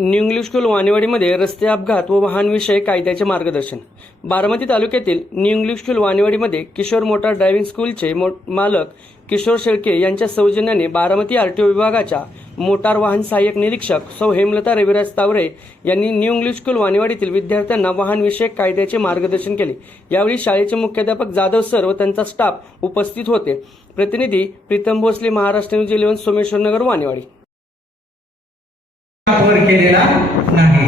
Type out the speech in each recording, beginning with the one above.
New English school वाणेवाडीमध्ये रस्ते अपघात व वाहनविषयक कायद्याचे मार्गदर्शन. बारामती तालुक्यातील न्यू इंग्लिश स्कूल वानेवाडीमध्ये किशोर मोटार ड्रायव्हिंग स्कूलचे मो मालक किशोर शेळके यांच्या सौजन्याने बारामती आरटीओ विभागाच्या मोटार वाहन सहाय्यक निरीक्षक सौ हेमलता रविराज तावरे यांनी न्यू इंग्लिश स्कूल वाणीवाडीतील विद्यार्थ्यांना वाहनविषयक कायद्याचे मार्गदर्शन केले. यावेळी शाळेचे मुख्याध्यापक जाधव सर व त्यांचा स्टाफ उपस्थित होते. प्रतिनिधी प्रीतम भोसले महाराष्ट्र न्यूज इलेव्हन सोमेश्वर नगर वाणेवाडी. केलेला नाही.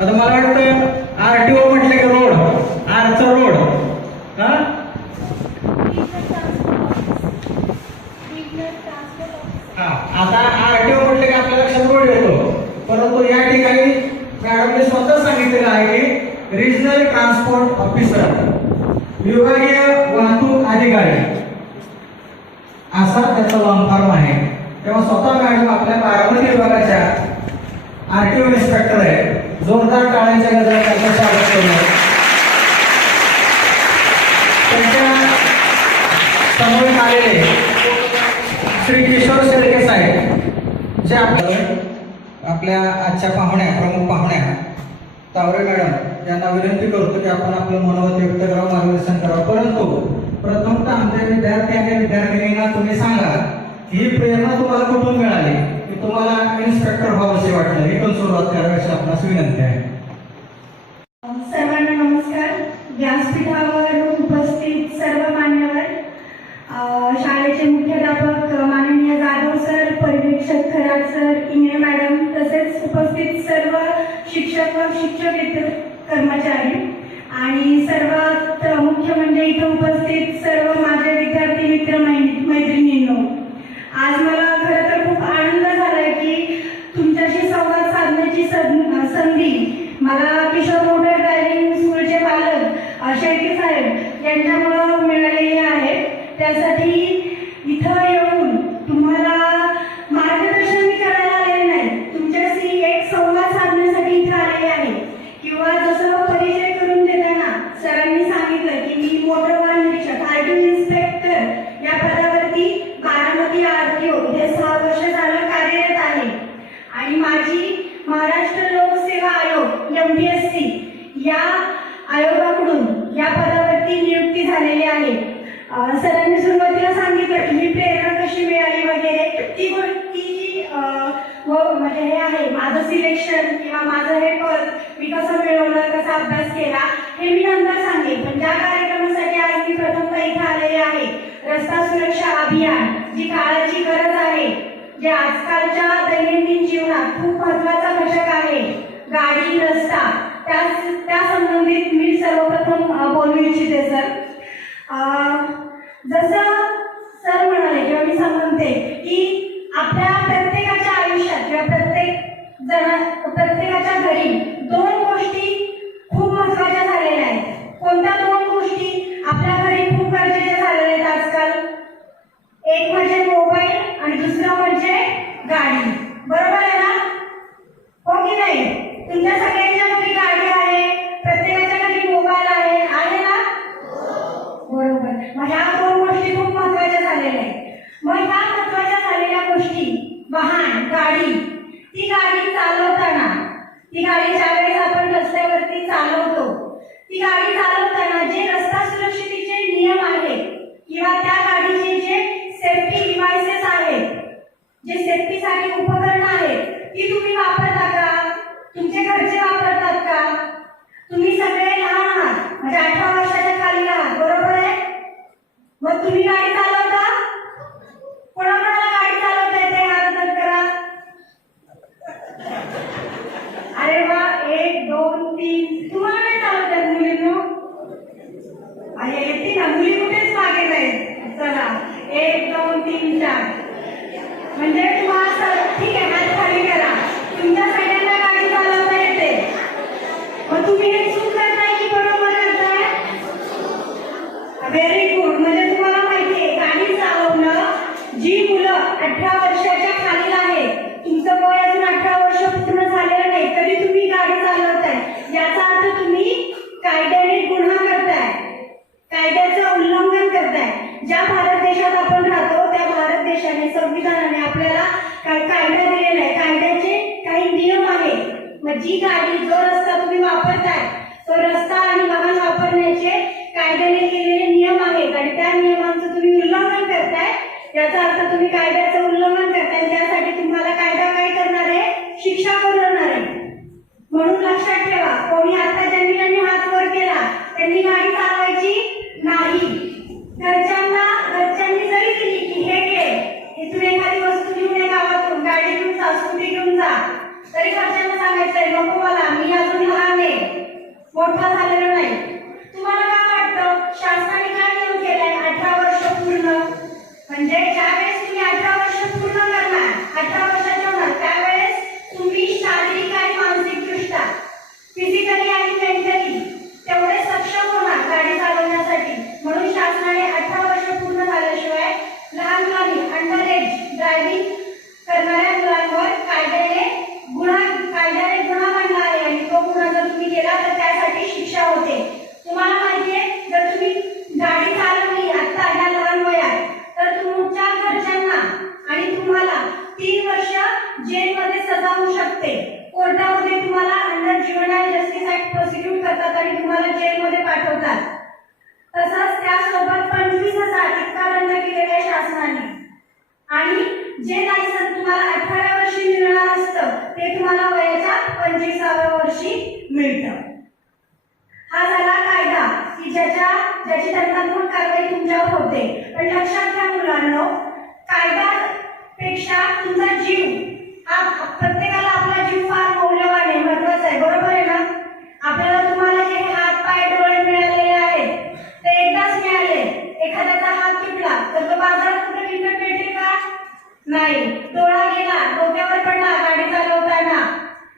आता मला वाटतं आरटीओ म्हटलं की रोड आरचा रोड. हा? हा आता आरटीओ म्हटलं की आपल्या लक्षात रोड येतो. परंतु या ठिकाणी मॅडमने स्वतः सांगितलेलं आहे की रिजनल ट्रान्सपोर्ट ऑफिसर विभागीय वाहतूक अधिकारी असा त्याचा लॉंग फॉर्म आहे. तेव्हा स्वतः मॅडम आपल्या बारामती विभागाच्या आरटीओ इन्स्पेक्टर आहे. जोरदार टाळ्यांच्या गजरा त्यांचं स्वागत करूया त्यांच्यासमोर आलेले श्री किशोर शेळके साहेब जे आपल्या आपल्या आजच्या पाहुण्या प्रमुख पाहुण्या तावरे मॅडम यांना विनंती करतो की आपण आपलं मनोमत व्यक्त करावं मार्गदर्शन करावं. परंतु प्रथमतः आमच्या विद्यार्थी आणि विद्यार्थिनींना तुम्ही सांगा ही प्रेरणा तुम्हाला कुठून मिळाली? की तुम्हाला इन्स्पेक्टर व्हावंसे वाटलं. इथून सुरुवात करावी अशी आपणास विनंती आहे. मिळालेली आहे त्यासाठी इथं येऊन तुम्हाला सरांनी सुरुवातीला सांगितलं की ही प्रेरणा कशी मिळाली वगैरे. ती गोष्टी म्हणजे हे आहे माझं सिलेक्शन किंवा माझं हे पद मी कसं मिळवलं कसा अभ्यास केला हे मी नंतर सांगेन. पण ज्या कार्यक्रमासाठी आज मी प्रथमतः इथे आलेले आहे रस्ता सुरक्षा अभियान जी काळाची गरज आहे जे आजकालच्या दैनंदिन जीवनात खूप महत्त्वाचा घटक आहे गाडी रस्ता त्या त्या संबंधित मी सर्वप्रथम बोलू इच्छिते सर. जसं सर म्हणाले किंवा मी सांगते की आपल्या प्रत्येकाच्या आयुष्यात किंवा प्रत्येक जण प्रत्येकाच्या घरी दोन गोष्टी खूप महत्त्वाच्या झालेल्या आहेत. कोणत्या दोन गोष्टी आपल्या घरी खूप गरजेच्या झालेल्या आहेत आजकाल? एक म्हणजे मोबाईल आणि दुसरं म्हणजे गाडी. बरोबर आहे ना? हो की नाही? तुमच्या सगळ्यांच्या घरी गाडी आहे प्रत्येकाच्या घरी मोबाईल आहे आहे ना बरोबर मग ह्या दोन गोष्टी खूप महत्त्वाच्या झालेल्या आहेत मग ह्या महत्त्वाच्या झालेल्या गोष्टी वाहन गाडी ती गाडी चालवताना ती गाडी ज्या वेळेस आपण रस्त्यावरती चालवतो ती गाडी चालवताना जे रस्ता सुरक्षितेचे नियम आहेत किंवा त्या गाडीचे जे सेफ्टी डिव्हायसेस आहेत जे सेफ्टीसाठी उपकरण आहेत ती तुम्ही वापरता का? तुमचे घरचे वापरतात का? तुम्ही सगळे लहान आहात म्हणजे अठरा वर्षाच्या खाली आहात बरोबर आहे? मग तुम्ही गाडी चालव कोणाकोणाला गाडी चालवता येते हात वर करा अरे वा एक दोन तीन तुम्हाला नाही चालवत आहेत मुलींनो अरे येते ना मुली कुठेच मागे नाही चला एक दोन तीन चार. म्हणजे तुम्हाला ठीक आहे हात खाली करा. तुमच्या सगळ्यांना गाडी चालवता येते. मग तुम्ही हे चूक करताय की बरोबर करताय? व्हेरी गुड म्हणजे तुम्हाला माहिती आहे गाडी चालवणं जी मुलं अठरा वर्षाच्या जी गाडी जो रस्ता तुम्ही वापरताय तो रस्ता आणि वाहन वापरण्याचे कायद्याने केलेले नियम आहेत आणि त्या नियमांचं तुम्ही उल्लंघन करताय याचा अर्थ तुम्ही कायद्याचं उल्लंघन करताय त्यासाठी तुम्हाला कायदा काय करणार आहे? शिक्षा करून आहे म्हणून लक्षात ठेवा कोणी आता ज्यांनी ज्यांनी हात वर केला त्यांनी गाडी चालवायची नाही घरच्यांना घरच्यांनी जरी दिली की हे घे इथून एखादी वस्तू घेऊन ये गावातून गाडी घेऊन जा स्कूटी घेऊन जा तरी घरच्यांना सांगायचंय नको मला मी अजून लहान आहे मोठा झालेलो नाही तुम्हाला काय वाटतं शासनाने काय नियम केलाय अठरा वर्ष पूर्ण म्हणजे ज्यावेळेस तुम्ही अठरा वर्ष पूर्ण करणार अठरा वर्षाचे होणार त्यावेळेस तुम्ही शारीरिक आणि मानसिकदृष्ट्या फिजिकली आणि मेंटली तेवढे सक्षम होणार गाडी चालवण्यासाठी म्हणून शासनाने अठरा वर्ष पूर्ण झाल्याशिवाय लहान मुलांनी अंडर एज ड्रायव्हिंग करणाऱ्या मुलांवर कायद्याने गुन्हा कायद्याने गुन्हा मांडला आहे आणि तो गुन्हा जर तुम्ही केला तर त्यासाठी शिक्षा होते तुम्हाला माहितीये जर तुम्ही गाडी चालवली आता ह्या लहान वयात तर तुमच्या घरच्यांना आणि तुम्हाला तीन वर्ष जेलमध्ये सजा होऊ शकते कोर्टामध्ये तुम्हाला under juvenile justice act prosecute करतात आणि तुम्हाला जेलमध्ये पाठवतात तसंच त्यासोबत पंचवीस हजार इतका दंड केलेला आहे शासनाने. आणि जे लायसन तुम्हाला अठराव्या वर्षी मिळणार असतं ते तुम्हाला वयाच्या पंचवीसाव्या वर्षी मिळतं. हा झाला कायदा की ज्याच्या ज्याची दंडात्मक कारवाई तुमच्यावर होते. पण लक्षात घ्या कायदा कायद्यापेक्षा तुमचा जीव हा प्रत्येकाला आपला जीव फार मौल्यवान आहे महत्त्वाचा आहे बरोबर आहे ना आपल्याला तुम्हाला जे हात पाय डोळे मिळालेले आहेत ते एकदाच मिळाले एखाद्याचा हात तुटला तर तो बाजारात कुठे विकत भेटेल का नाही डोळा गेला डोक्यावर पडला गाडी चालवताना.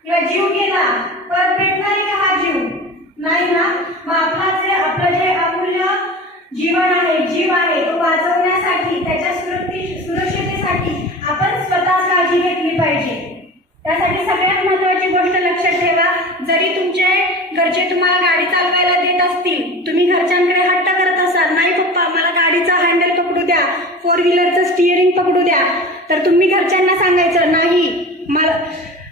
किंवा जीव गेला परत भेटणार आहे का हा जीव? नाही ना? मग आपला जे आपलं जे अमूल्य जीवन आहे जीव आहे. तो वाचवण्यासाठी त्याच्या सुरक्षित सुरक्षितेसाठी आपण स्वतः काळजी घेतली पाहिजे. त्यासाठी सगळ्यात महत्वाची गोष्ट लक्षात ठेवा. जरी तुमचे घरचे तुम्हाला गाडी चालवायला देत असतील तुम्ही घरच्यांकडे हट्ट करत असाल नाही पप्पा मला गाडीचा हँडल पकडू द्या फोर व्हीलरचं स्टिअरिंग पकडू द्या. तर तुम्ही घरच्यांना सांगायचं नाही मला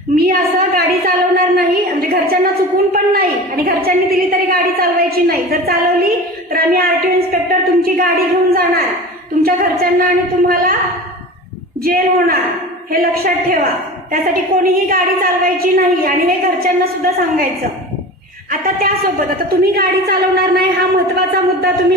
मी असं गाडी चालवणार नाही. म्हणजे घरच्यांना चुकून पण नाही आणि घरच्यांनी दिली तरी गाडी चालवायची नाही. जर चालवली तर आम्ही आरटीओ इन्स्पेक्टर तुमची गाडी घेऊन जाणार. तुमच्या घरच्यांना आणि तुम्हाला जेल होणार हे लक्षात ठेवा. त्यासाठी कोणीही गाडी चालवायची नाही आणि हे घरच्यांना सुद्धा सांगायचं. आता त्यासोबत आता तुम्ही गाडी चालवणार नाही हा महत्त्वाचा मुद्दा तुम्ही